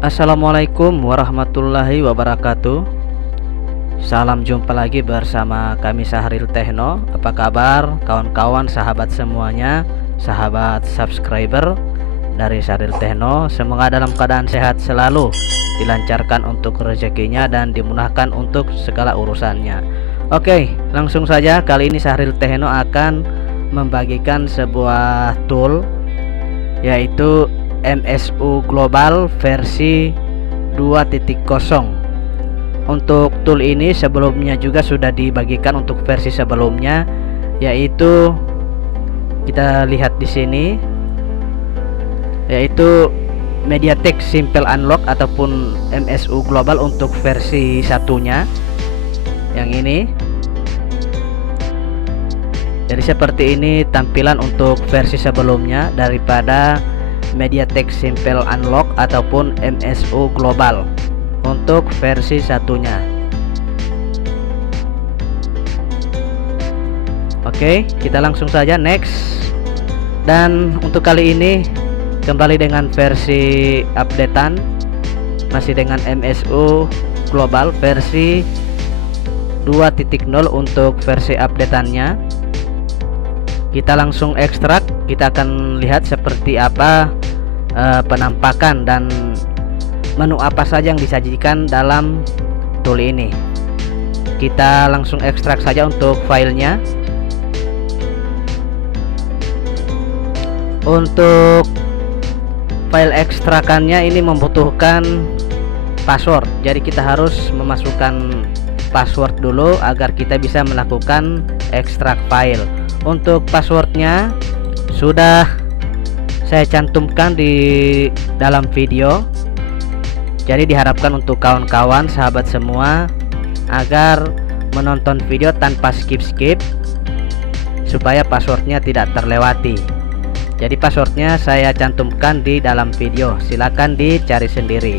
Assalamualaikum warahmatullahi wabarakatuh. Salam jumpa lagi bersama kami Syahril Techno. Apa kabar kawan-kawan, sahabat semuanya, sahabat subscriber dari Syahril Techno? Semoga dalam keadaan sehat selalu, dilancarkan untuk rezekinya dan dimudahkan untuk segala urusannya. Oke, langsung saja. Kali ini Syahril Techno akan membagikan sebuah tool, yaitu MSU Global versi 2.0. Untuk tool ini sebelumnya juga sudah dibagikan untuk versi sebelumnya, yaitu kita lihat di sini, yaitu MediaTek Simple Unlock ataupun MSU Global untuk versi satunya yang ini. Jadi seperti ini tampilan untuk versi sebelumnya daripada MediaTek Simple Unlock ataupun MSU Global untuk versi satunya. Oke, kita langsung saja next. Dan untuk kali ini kembali dengan versi updatean, masih dengan MSU Global versi 2.0 untuk versi updateannya. Kita langsung ekstrak. Kita akan lihat seperti apa penampakan dan menu apa saja yang disajikan dalam tool ini. Kita langsung ekstrak saja untuk filenya. Untuk file ekstrakannya ini membutuhkan password, jadi kita harus memasukkan password dulu agar kita bisa melakukan ekstrak file. Untuk passwordnya sudah saya cantumkan di dalam video, jadi diharapkan untuk kawan-kawan sahabat semua agar menonton video tanpa skip-skip supaya passwordnya tidak terlewati. Jadi passwordnya saya cantumkan di dalam video, silakan dicari sendiri.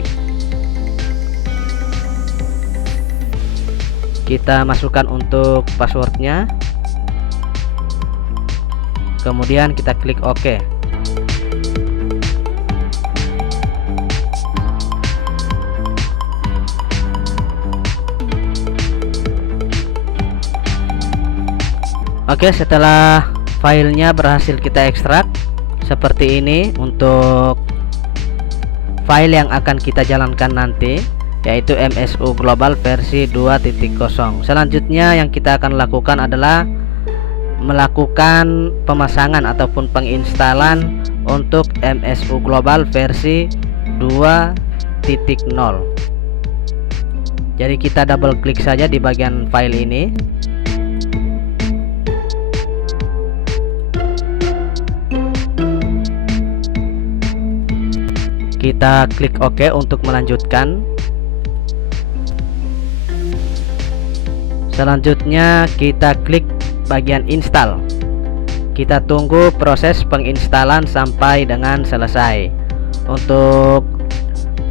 Kita masukkan untuk passwordnya, kemudian kita klik OK. Oke, setelah filenya berhasil kita ekstrak seperti ini untuk file yang akan kita jalankan nanti, yaitu MSU Global versi 2.0. Selanjutnya yang kita akan lakukan adalah melakukan pemasangan ataupun penginstalan untuk MSU Global versi 2.0. Jadi kita double klik saja di bagian file ini. Kita klik OK untuk melanjutkan. Selanjutnya kita klik bagian install. Kita tunggu proses penginstalan sampai dengan selesai. Untuk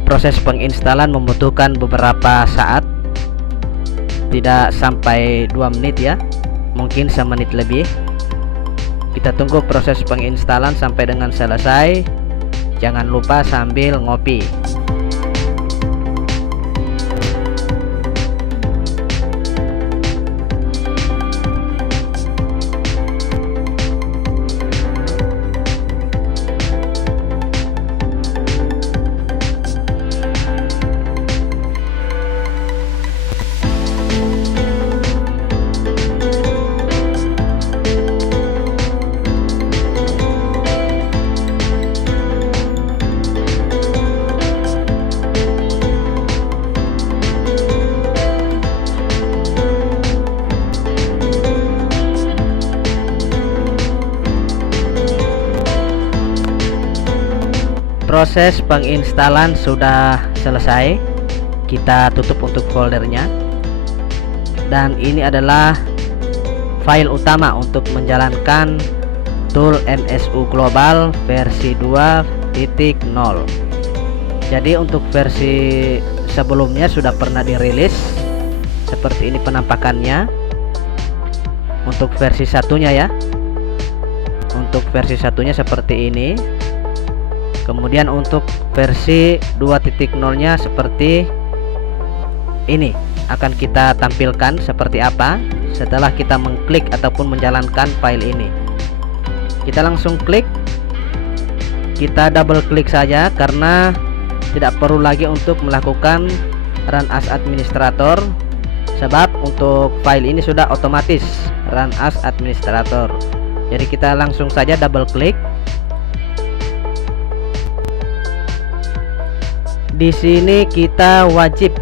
proses penginstalan membutuhkan beberapa saat, tidak sampai 2 menit ya, mungkin semenit lebih. Kita tunggu proses penginstalan sampai dengan selesai. Jangan lupa sambil ngopi. Proses penginstalan sudah selesai. Kita tutup untuk foldernya. Dan ini adalah file utama untuk menjalankan tool MSU Global versi 2.0. Jadi untuk versi sebelumnya sudah pernah dirilis. Seperti ini penampakannya. Untuk versi satunya ya. Untuk versi satunya seperti ini. Kemudian untuk versi 2.0-nya seperti ini akan kita tampilkan seperti apa setelah kita mengklik ataupun menjalankan file ini. Kita langsung klik, kita double klik saja karena tidak perlu lagi untuk melakukan run as administrator, sebab untuk file ini sudah otomatis run as administrator. Jadi kita langsung saja double klik. Di sini kita wajib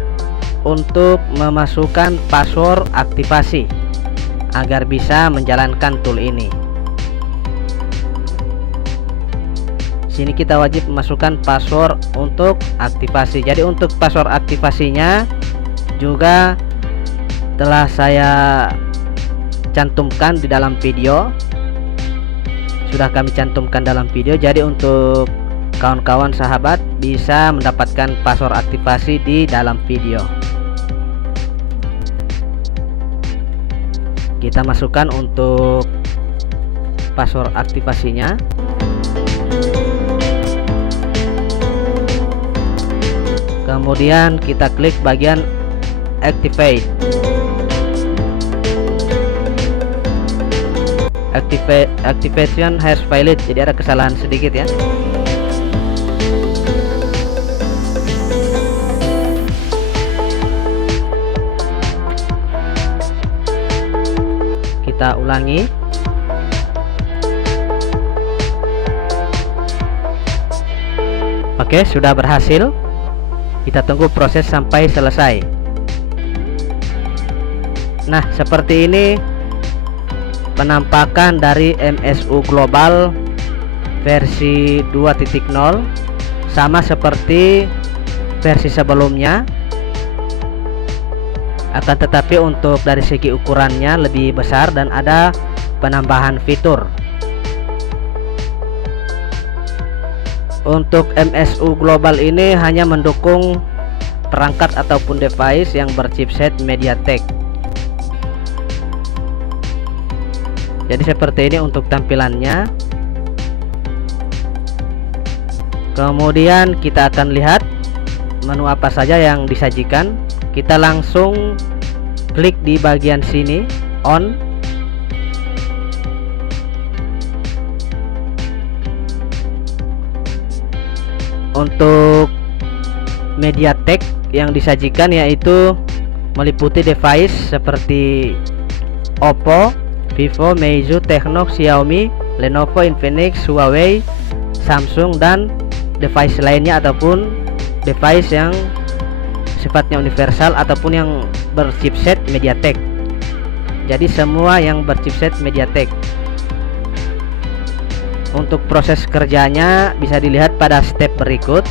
untuk memasukkan password aktivasi agar bisa menjalankan tool ini. Sini kita wajib memasukkan password untuk aktivasi. Jadi untuk password aktivasinya juga telah saya cantumkan di dalam video. Sudah kami cantumkan dalam video. Jadi untuk kawan-kawan sahabat bisa mendapatkan password aktivasi di dalam video. Kita masukkan untuk password aktivasinya. Kemudian kita klik bagian activate. Activation has failed. Jadi ada kesalahan sedikit ya. Kita ulangi. Oke, sudah berhasil. Kita tunggu proses sampai selesai. Nah, seperti ini penampakan dari MSU Global versi 2.0, sama seperti versi sebelumnya. Akan tetapi untuk dari segi ukurannya lebih besar dan ada penambahan fitur. Untuk MSU Global ini hanya mendukung perangkat ataupun device yang berchipset MediaTek. Jadi seperti ini untuk tampilannya. Kemudian kita akan lihat menu apa saja yang disajikan. Kita langsung klik di bagian sini on. Untuk MediaTek yang disajikan yaitu meliputi device seperti Oppo, Vivo, Meizu, Tecno, Xiaomi, Lenovo, Infinix, Huawei, Samsung, dan device lainnya ataupun device yang sifatnya universal ataupun yang berchipset MediaTek. Jadi semua yang berchipset MediaTek. Untuk proses kerjanya bisa dilihat pada step berikut.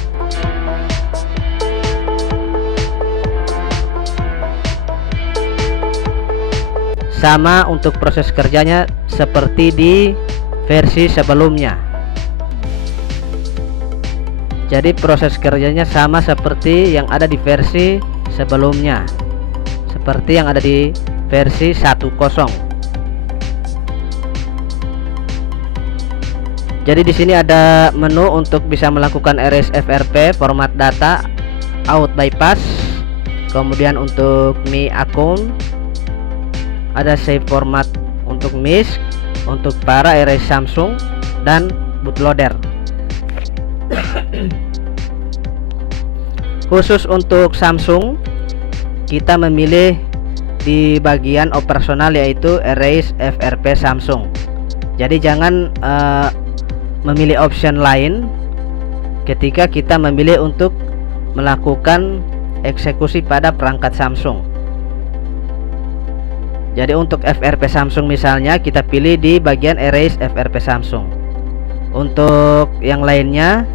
Sama untuk proses kerjanya seperti di versi sebelumnya. Jadi proses kerjanya sama seperti yang ada di versi sebelumnya, seperti yang ada di versi 10. Jadi di sini ada menu untuk bisa melakukan erase FRP, format data, out bypass. Kemudian untuk Mi account ada save format untuk MISC, untuk para erase Samsung dan bootloader. Khusus untuk Samsung kita memilih di bagian operasional yaitu erase FRP Samsung. Jadi jangan memilih option lain ketika kita memilih untuk melakukan eksekusi pada perangkat Samsung. Jadi untuk FRP Samsung misalnya kita pilih di bagian erase FRP Samsung. Untuk yang lainnya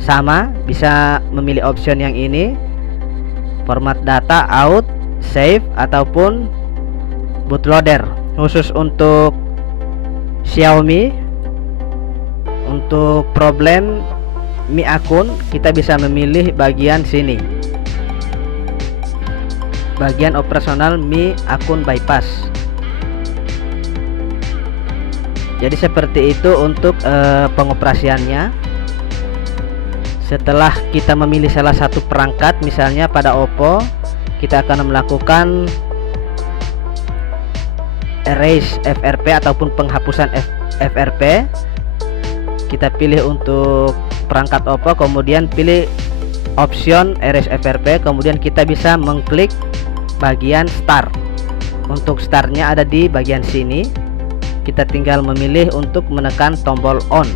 sama, bisa memilih option yang ini, format data, out, save, ataupun bootloader. Khusus untuk Xiaomi, untuk problem Mi akun kita bisa memilih bagian sini, bagian operasional Mi akun bypass. Jadi seperti itu untuk pengoperasiannya. Setelah kita memilih salah satu perangkat, misalnya pada Oppo, kita akan melakukan erase FRP ataupun penghapusan FRP. Kita pilih untuk perangkat Oppo, kemudian pilih option erase FRP, kemudian kita bisa mengklik bagian start. Untuk startnya ada di bagian sini. Kita tinggal memilih untuk menekan tombol on.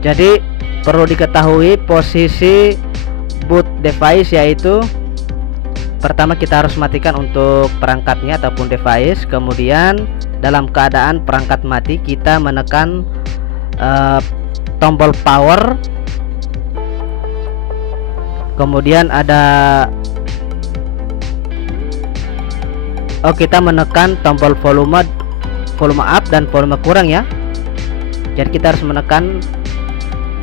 Jadi perlu diketahui posisi boot device, yaitu pertama kita harus matikan untuk perangkatnya ataupun device. Kemudian dalam keadaan perangkat mati, kita menekan tombol power. Kemudian ada kita menekan tombol volume up dan volume kurang ya. Jadi kita harus menekan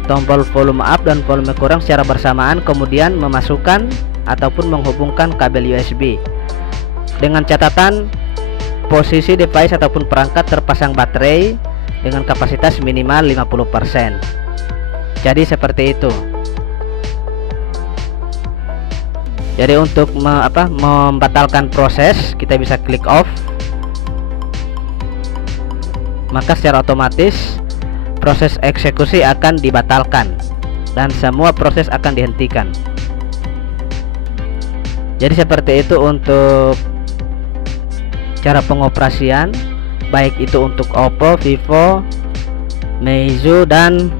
tombol volume up dan volume kurang secara bersamaan, kemudian memasukkan ataupun menghubungkan kabel USB. Dengan catatan posisi device ataupun perangkat terpasang baterai dengan kapasitas minimal 50%. Jadi seperti itu. Jadi untuk membatalkan proses, kita bisa klik off. Maka secara otomatis proses eksekusi akan dibatalkan dan semua proses akan dihentikan. Jadi seperti itu untuk cara pengoperasian, baik itu untuk Oppo, Vivo, Meizu, dan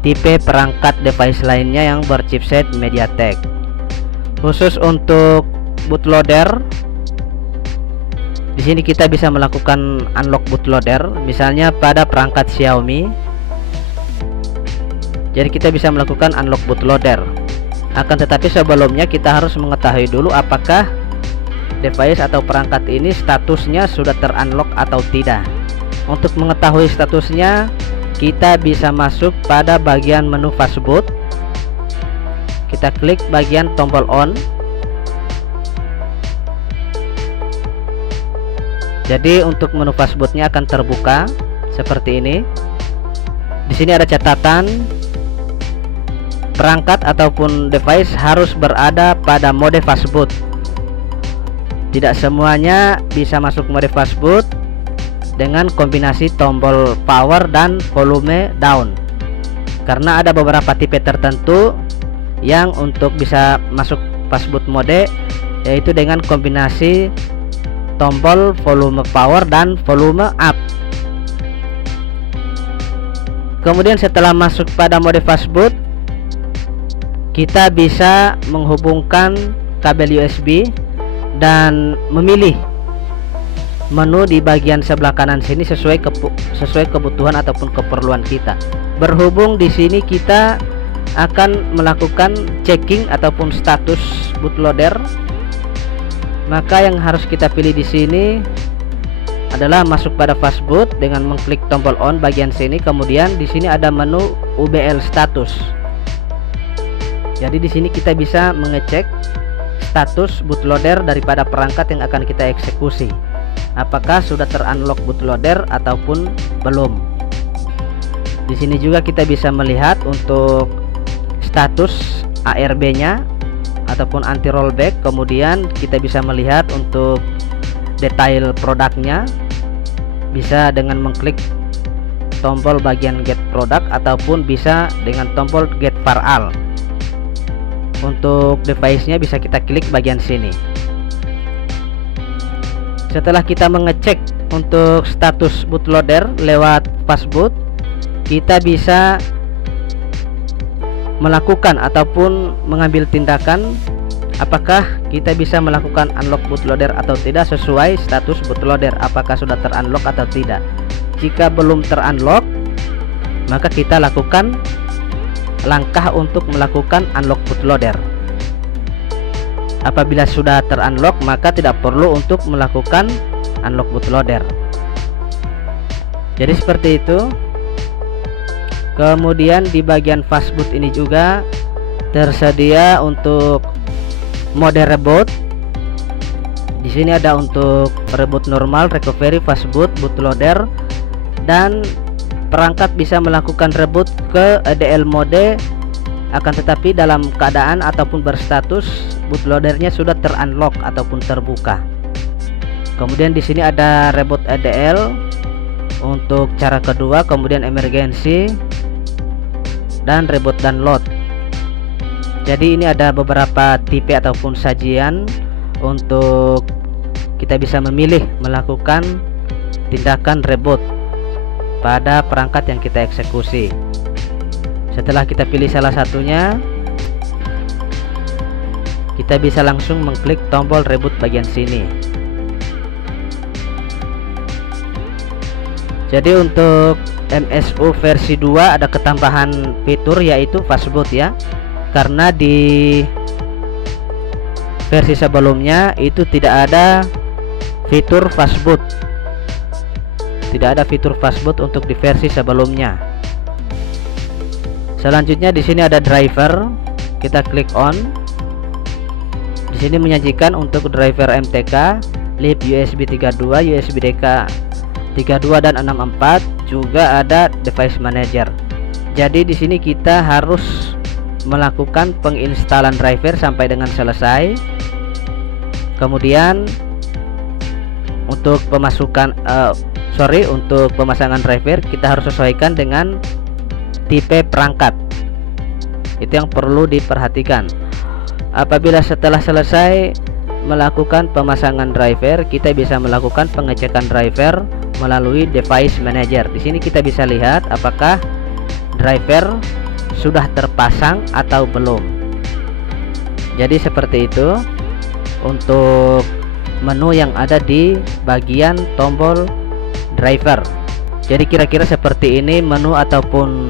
tipe perangkat device lainnya yang berchipset MediaTek. Khusus untuk bootloader, di sini kita bisa melakukan unlock bootloader, misalnya pada perangkat Xiaomi. Jadi kita bisa melakukan unlock bootloader. Akan tetapi sebelumnya kita harus mengetahui dulu apakah device atau perangkat ini statusnya sudah terunlock atau tidak. Untuk mengetahui statusnya, kita bisa masuk pada bagian menu fastboot. Kita klik bagian tombol on. Jadi untuk menu fastbootnya akan terbuka seperti ini. Di sini ada catatan, perangkat ataupun device harus berada pada mode fastboot. Tidak semuanya bisa masuk mode fastboot dengan kombinasi tombol power dan volume down, karena ada beberapa tipe tertentu yang untuk bisa masuk fastboot mode, yaitu dengan kombinasi tombol volume power dan volume up. Kemudian setelah masuk pada mode fastboot, kita bisa menghubungkan kabel USB dan memilih menu di bagian sebelah kanan sini sesuai kebutuhan ataupun keperluan kita. Berhubung di sini kita akan melakukan checking ataupun status bootloader, maka yang harus kita pilih di sini adalah masuk pada fastboot dengan mengklik tombol on bagian sini. Kemudian di sini ada menu UBL status. Jadi di sini kita bisa mengecek status bootloader daripada perangkat yang akan kita eksekusi, apakah sudah terunlock bootloader ataupun belum. Di sini juga kita bisa melihat untuk status ARB-nya ataupun anti rollback. Kemudian kita bisa melihat untuk detail produknya, bisa dengan mengklik tombol bagian get product ataupun bisa dengan tombol get far all. Untuk device-nya bisa kita klik bagian sini. Setelah kita mengecek untuk status bootloader lewat fastboot, kita bisa melakukan ataupun mengambil tindakan apakah kita bisa melakukan unlock bootloader atau tidak sesuai status bootloader, apakah sudah terunlock atau tidak. Jika belum terunlock, maka kita lakukan langkah untuk melakukan unlock bootloader. Apabila sudah terunlock, maka tidak perlu untuk melakukan unlock bootloader. Jadi seperti itu. Kemudian di bagian fastboot ini juga tersedia untuk mode reboot. Di sini ada untuk reboot normal, recovery, fastboot, bootloader, dan perangkat bisa melakukan reboot ke EDL mode, akan tetapi dalam keadaan ataupun berstatus bootloadernya sudah terunlock ataupun terbuka. Kemudian di sini ada reboot EDL untuk cara kedua, kemudian emergency dan reboot download. Jadi ini ada beberapa tipe ataupun sajian untuk kita bisa memilih melakukan tindakan reboot pada perangkat yang kita eksekusi. Setelah kita pilih salah satunya, kita bisa langsung mengklik tombol reboot bagian sini. Jadi untuk MSU versi 2 ada ketambahan fitur yaitu fastboot ya, karena di versi sebelumnya itu tidak ada fitur fastboot. Tidak ada fitur fastboot untuk di versi sebelumnya. Selanjutnya di sini ada driver, kita klik on. Di sini menyajikan untuk driver MTK, lib USB 32, USB DK 32 dan 64, juga ada device manager. Jadi di sini kita harus melakukan penginstalan driver sampai dengan selesai. Kemudian untuk untuk pemasangan driver kita harus sesuaikan dengan tipe perangkat. Itu yang perlu diperhatikan. Apabila setelah selesai melakukan pemasangan driver, kita bisa melakukan pengecekan driver melalui device manager. Di sini kita bisa lihat apakah driver sudah terpasang atau belum. Jadi seperti itu untuk menu yang ada di bagian tombol driver. Jadi kira-kira seperti ini menu ataupun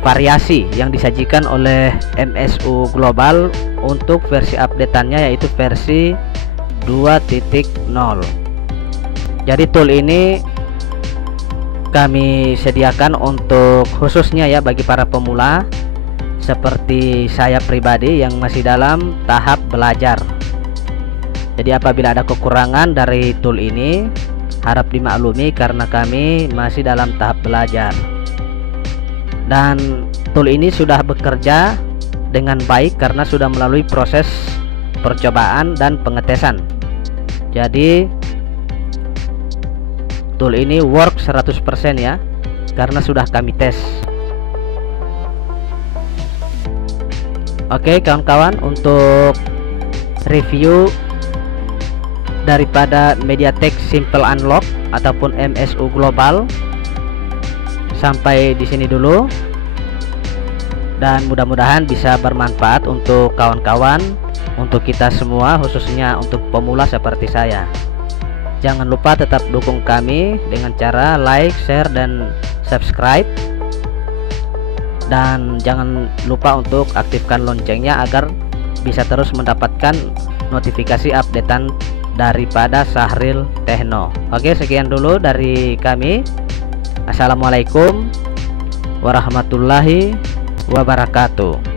variasi yang disajikan oleh MSU Global untuk versi updateannya, yaitu versi 2.0. Jadi tool ini kami sediakan untuk khususnya ya bagi para pemula seperti saya pribadi yang masih dalam tahap belajar. Jadi apabila ada kekurangan dari tool ini, harap dimaklumi karena kami masih dalam tahap belajar. Dan tool ini sudah bekerja dengan baik karena sudah melalui proses percobaan dan pengetesan. Jadi tool ini work 100% ya, karena sudah kami tes. Oke kawan-kawan, untuk review daripada MediaTek Simple Unlock ataupun MSU Global sampai di sini dulu, dan mudah-mudahan bisa bermanfaat untuk kawan-kawan, untuk kita semua, khususnya untuk pemula seperti saya. Jangan lupa tetap dukung kami dengan cara like, share, dan subscribe. Dan jangan lupa untuk aktifkan loncengnya agar bisa terus mendapatkan notifikasi updatean daripada Sahril Techno. Oke, sekian dulu dari kami. Assalamualaikum warahmatullahi wabarakatuh.